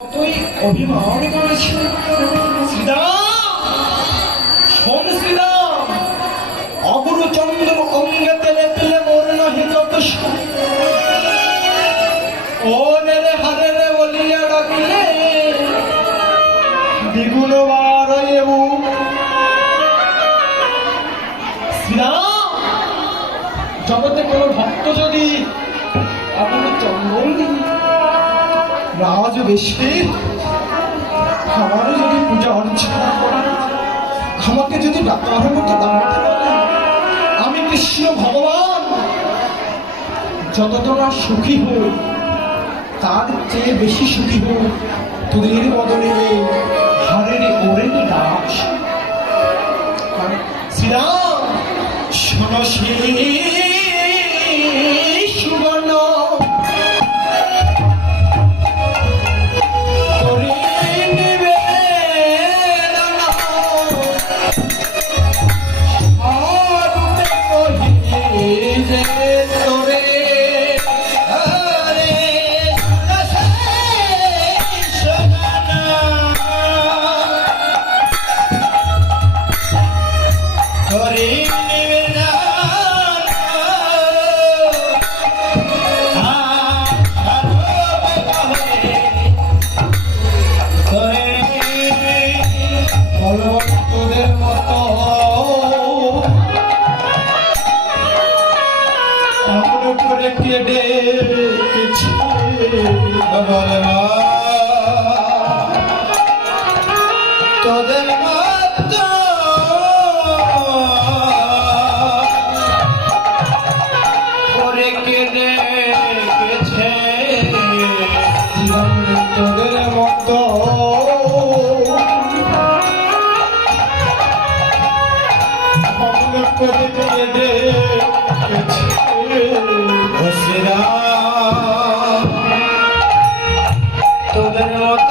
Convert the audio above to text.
কতই অভিমান করেছে শ্রীরাম। শোন শ্রীরাম, অগুরু চন্দ্র অঙ্গে তেলে পেলে মোর নহি তত ও নেরে হারে রে বলিয়া ডাকিলে দ্বিগুণ বার এবু। শ্রীরাম, জগতে কোন ভক্ত যদি অগুরু চন্দ্র রাজ বেশে আমারও যদি পূজা অর্চনা করে, আমাকে যদি ডাকার মতো ডাকতে পারে, আমি কৃষ্ণ ভগবান যতটা সুখী হই তার চেয়ে বেশি সুখী হই তোদের বদলে হারের ওরের দাস। শ্রীরাম শোনো সুবর্ণ তোদের মত করে কেঁদে গেছে, তোদের মত করে কেঁদে গেছে। তোদের মত